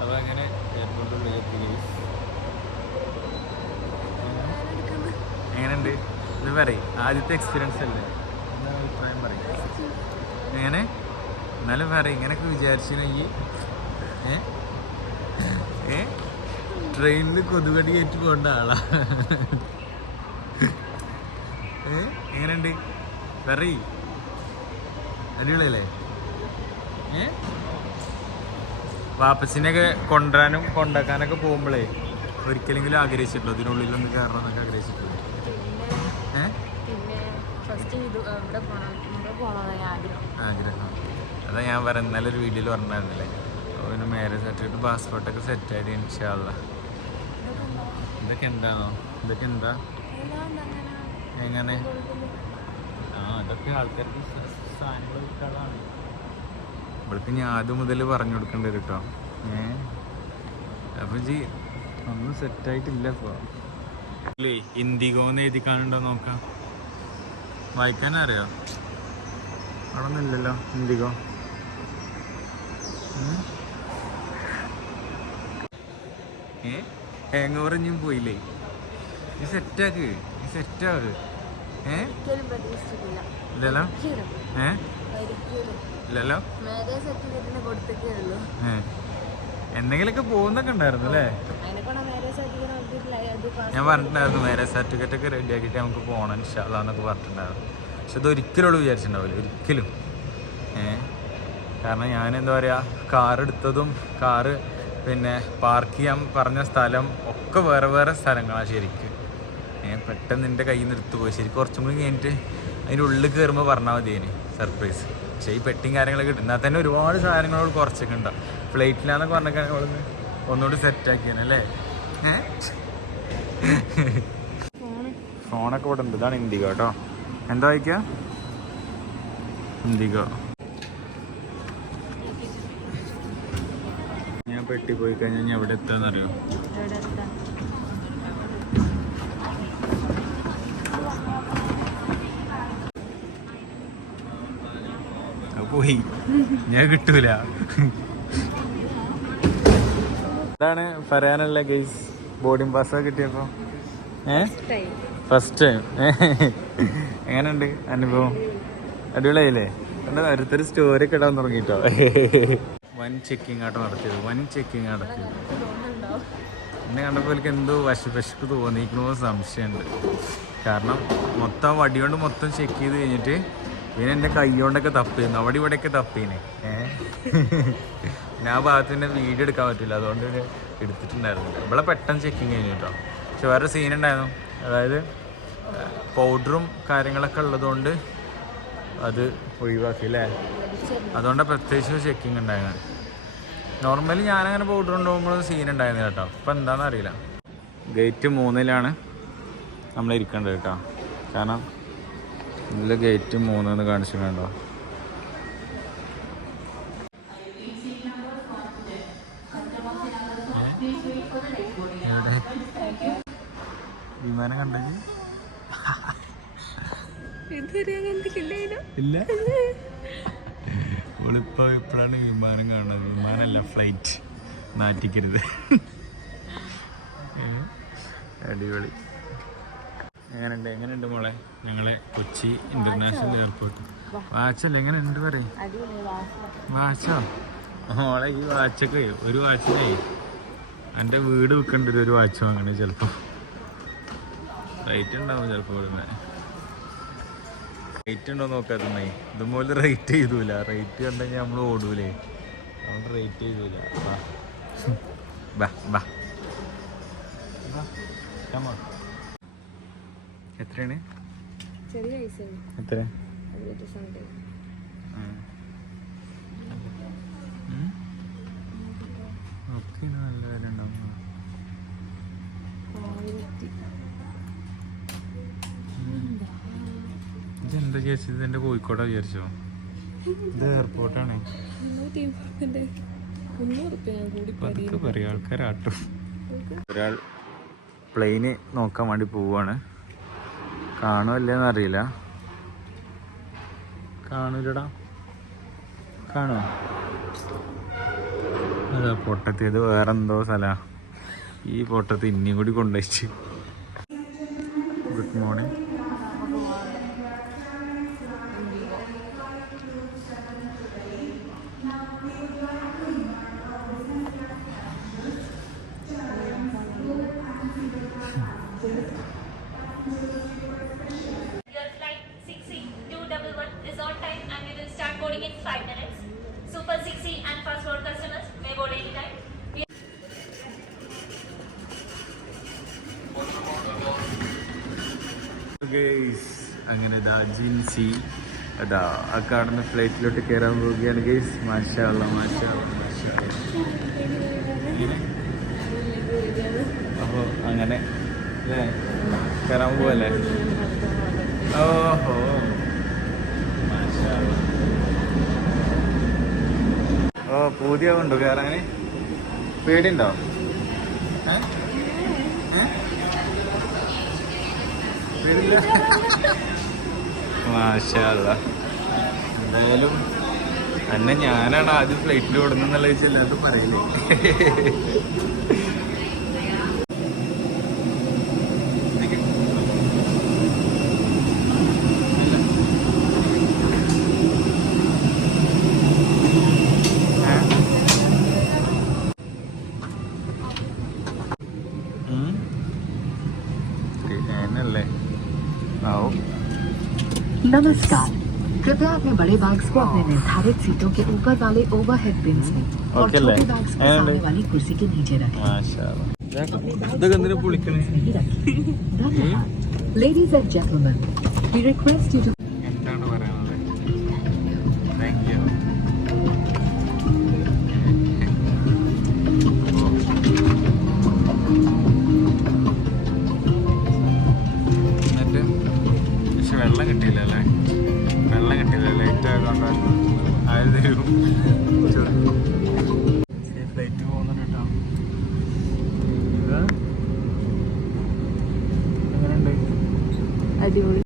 അപ്പൊ അങ്ങനെ എയർപോർട്ടിലെത്തി. എങ്ങനെയുണ്ട് ഇത് പറയും, ആദ്യത്തെ എക്സ്പീരിയൻസ് അല്ലേ, എന്താ അഭിപ്രായം പറയും? എങ്ങനെ എന്നാലും പറയും, ഇങ്ങനെയൊക്കെ വിചാരിച്ചിനെങ്കിൽ ട്രെയിനിൽ കൊതുകടി കയറ്റി പോകേണ്ട ആളാ. എങ്ങനെയുണ്ട് പറയ്, അടിപൊളിയല്ലേ? വാപ്പസിനെയൊക്കെ കൊണ്ടുവരാനും കൊണ്ടാക്കാനൊക്കെ പോകുമ്പോഴേ ഒരിക്കലെങ്കിലും ആഗ്രഹിച്ചിട്ടുള്ളൂ ഇതിനുള്ളിലൊന്ന് കയറണം എന്നൊക്കെ ആഗ്രഹിച്ചിട്ടുള്ളൂ? ആഗ്രഹം അതാ ഞാൻ പറയാം, നല്ലൊരു വീഡിയോയിൽ പറഞ്ഞായിരുന്നില്ലേ, പിന്നെ മാരേജ് സർട്ടിഫിക്കറ്റ് പാസ്പോർട്ടൊക്കെ സെറ്റായിട്ട് ഇൻഷാ അള്ളാ. ഇതൊക്കെ എന്താണോ, ഇതൊക്കെ എന്താ എങ്ങനെ? ഇതൊക്കെ ആൾക്കാർക്ക് സാധനങ്ങൾ കിട്ടാതാണ്. ഇവിടേക്ക് ഞാൻ ആദ്യം മുതൽ പറഞ്ഞു കൊടുക്കേണ്ടി വരും കേട്ടോ. അപ്പം ജി ഒന്നും സെറ്റായിട്ടില്ല ഇപ്പോൾ. ഇന്ദിഗോന്ന് എഴുതി കാണുന്നുണ്ടോ നോക്കാം, വായിക്കാനറിയോ? അവിടെ ഒന്നും ഇല്ലല്ലോ ഇന്ദിഗോ. ഹാങ് ഓവർ ഇനിയും പോയില്ലേ? ഈ സെറ്റാക്ക്, ഈ സെറ്റാക്ക്. ഇല്ലല്ലോ ഇല്ലല്ലോ. എന്തെങ്കിലുമൊക്കെ പോകുന്നൊക്കെ ഉണ്ടായിരുന്നു അല്ലേ? ഞാൻ പറഞ്ഞിട്ടുണ്ടായിരുന്നു മാരേജ് സർട്ടിഫിക്കറ്റ് ഒക്കെ റെഡി ആക്കിയിട്ട് നമുക്ക് പോകണം ഇൻഷാല്ലാന്നൊക്കെ പറഞ്ഞിട്ടുണ്ടായിരുന്നു. പക്ഷെ ഇതൊരിക്കലും അവള് വിചാരിച്ചിട്ടുണ്ടാവില്ല, ഒരിക്കലും. കാരണം ഞാൻ എന്താ പറയുക, കാർ എടുത്തതും കാറ് പിന്നെ പാർക്ക് ചെയ്യാൻ പറഞ്ഞ സ്ഥലം ഒക്കെ വേറെ വേറെ സ്ഥലങ്ങളാണ് ശരിക്കും. പെട്ടെന്ന് എൻ്റെ കയ്യിൽ നിന്ന് എടുത്തു പോയി. ശരിക്കും കുറച്ചും കൂടി കഴിഞ്ഞിട്ട് അതിൻ്റെ ഉള്ളിൽ കയറുമ്പോൾ പറഞ്ഞാൽ മതി അതിന് സർപ്രൈസ്. പക്ഷേ ഈ പെട്ടിയും കാര്യങ്ങളൊക്കെ കിട്ടും. തന്നെ ഒരുപാട് സാധനങ്ങളോട് കുറച്ചൊക്കെ ഉണ്ടാവും. ഫ്ലൈറ്റിലാന്നൊക്കെ പറഞ്ഞൊക്കെ അവളൊന്ന് ഒന്നുകൂടി സെറ്റാക്കിയാനല്ലേ. ഫോണൊക്കെ ഇവിടെ ഉണ്ട്. ഇതാണ് ഇന്ദിഗോ കേട്ടോ. എന്താ വായിക്കുക? ഇന്ദിഗോ. ഞാൻ പെട്ടി പോയി കഴിഞ്ഞാൽ ഞാൻ എവിടെ എത്താന്നറിയോ? പോയി ഞാൻ കിട്ടൂല. എന്താണ് പറയാനുള്ള ഗൈസ്? ബോർഡിംഗ് പാസ്സൊക്കെ കിട്ടിയപ്പോ ഫസ്റ്റ് ടൈം എങ്ങനെയുണ്ട് അനുഭവം? അടിപൊളിയായില്ലേ? അടുത്തൊരു സ്റ്റോറി ഒക്കെ ഇടാൻ തുടങ്ങിട്ടോ. വൻ ചെക്കിങ് ആട്ടോ നടത്തിയത്, വൻ ചെക്കിങ് നടത്തിയത്. എന്നെ കണ്ടപ്പോൾ എനിക്ക് എന്തോ വിശപ്പ് തോന്നിക്കണോ സംശയമുണ്ട്. കാരണം മൊത്തം വടി കൊണ്ട് മൊത്തം ചെക്ക് ചെയ്ത് കഴിഞ്ഞിട്ട് പിന്നെ എൻ്റെ കൈ കൊണ്ടൊക്കെ തപ്പിയിരുന്നു, അവിടെ ഇവിടെയൊക്കെ തപ്പീനെ. ഞാൻ ആ ഭാഗത്തിൻ്റെ വീഡിയോ എടുക്കാൻ പറ്റില്ല, അതുകൊണ്ട് എടുത്തിട്ടുണ്ടായിരുന്നില്ല. ഇവിടെ പെട്ടെന്ന് ചെക്കിങ് കഴിഞ്ഞു കേട്ടോ. പക്ഷെ വേറെ സീനുണ്ടായിരുന്നു, അതായത് പൗഡറും കാര്യങ്ങളൊക്കെ ഉള്ളതുകൊണ്ട് അത് ഒഴിവാക്കി അല്ലേ. അതുകൊണ്ടാണ് പ്രത്യേകിച്ച് ചെക്കിങ് ഉണ്ടായിരുന്നത്. നോർമലി ഞാനങ്ങനെ പൗഡർ കൊണ്ടുപോകുമ്പോഴും സീൻ ഉണ്ടായിരുന്നില്ല കേട്ടോ. ഇപ്പം എന്താണെന്ന് അറിയില്ല. ഗേറ്റ് 3 നമ്മൾ ഇരിക്കേണ്ടത് കേട്ടോ. കാരണം ഇതിൽ ഗേറ്റ് 3 കാണിച്ചിട്ടുണ്ടോ? വിമാനം കണ്ടെങ്കിൽ ഇല്ല. ഇപ്പോഴാണ് വിമാനം കാണുന്നത്. വിമാനമല്ല, ഫ്ലൈറ്റ്. നാറ്റിക്കരുത്. അടിപൊളി. എങ്ങനെയുണ്ട് മോളെ ഞങ്ങളെ കൊച്ചി ഇന്റർനാഷണൽ എയർപോർട്ട്? വാച്ചല്ലേ, എങ്ങനെയുണ്ട് പറയും? വാച്ചോ മോളെ? ഈ വാച്ചൊക്കെ ഒരു വാച്ചിനെ എൻ്റെ വീട് വിൽക്കേണ്ട ഒരു വാച്ച് വാങ്ങണേ. ചിലപ്പോൾ റേറ്റ് ഉണ്ടാവും, ചിലപ്പോൾ ഇവിടുന്ന് റേറ്റ് ഉണ്ടോ നോക്കാത്തന്നെ. ഇതുപോലെ റേറ്റ് ചെയ്തൂല. റേറ്റ് കണ്ടെങ്കിൽ നമ്മൾ ഓടൂലേ, അതുകൊണ്ട് റേറ്റ് ചെയ്തൂല. എത്രയാണ്? എത്ര? ഒക്കെ നല്ല വില ഉണ്ടാവും. ഇതെന്താ വിചാരിച്ചത്? എൻ്റെ കോഴിക്കോടാ വിചാരിച്ചോ? ഇത് എയർപോർട്ടാണ്. അതൊക്കെ പറയാം ആൾക്കാരാട്ടോ. ഒരാൾ പ്ലെയിന് നോക്കാൻ വേണ്ടി പോവാണ്. കാണുമല്ലേന്ന് അറിയില്ല. കാണൂലടാ, കാണോ? അതാ പൊട്ടത്തിയത് വേറെന്തോ സ്ഥലമാണ്. ഈ പൊട്ടത്ത് ഇനിയും കൂടി കൊണ്ടുവച്ചു. Good morning. Your flight 6C211 is on time and we will start boarding in 5 minutes. Super 6C and fast board customers may board anytime. അങ്ങനെ ജിൻസി അതാ ആ കാണുന്ന ഫ്ലൈറ്റിലോട്ട് കയറാൻ പോവുകയാണ് ഗൈസ്. മാഷാ അല്ലാഹ്, മാഷാ അല്ലാഹ്, മാഷാ അല്ലാഹ്. അപ്പോൾ അങ്ങനെ അല്ലേ കയറാൻ പോവല്ലേ? ഓഹോ, മാഷാ അല്ലാഹ്. ഓ പൂതിയാവുണ്ടോ കയറാൻ? പേടിയുണ്ടോ? പേടില്ല. മാഷാ അല്ലാഹ്. എന്തായാലും എന്നെ ഞാനാണ് ആദ്യം ഫ്ലൈറ്റിൽ ഓടുന്നെന്നുള്ള എല്ലാവരും പറയില്ലേ. ല്ലേ आओ। नमस्कार, कृपया अपने बड़े बैग्स को अपने निर्धारित सीटों के ऊपर वाले ओवरहेड बिन्स में और छोटे बैग्स को सामने वाली कुर्सी के नीचे रखें। ഇതൊക്കെ എന്തിനാ പൊളിക്കണേ? धन्यवाद। Ladies and gentlemen, we request you to എന്താണ് പറയാനുള്ളത്? Thank you. എന്നിട്ട് പക്ഷെ വെള്ളം കിട്ടിയില്ല അല്ലേ? വെള്ളം കിട്ടിയില്ല, ലൈറ്റ് ആയതുകൊണ്ട് ആര് തരും? ഫ്ലൈറ്റ് പോകുന്നുണ്ട് കേട്ടോ. എങ്ങനെയുണ്ട്? अडियोली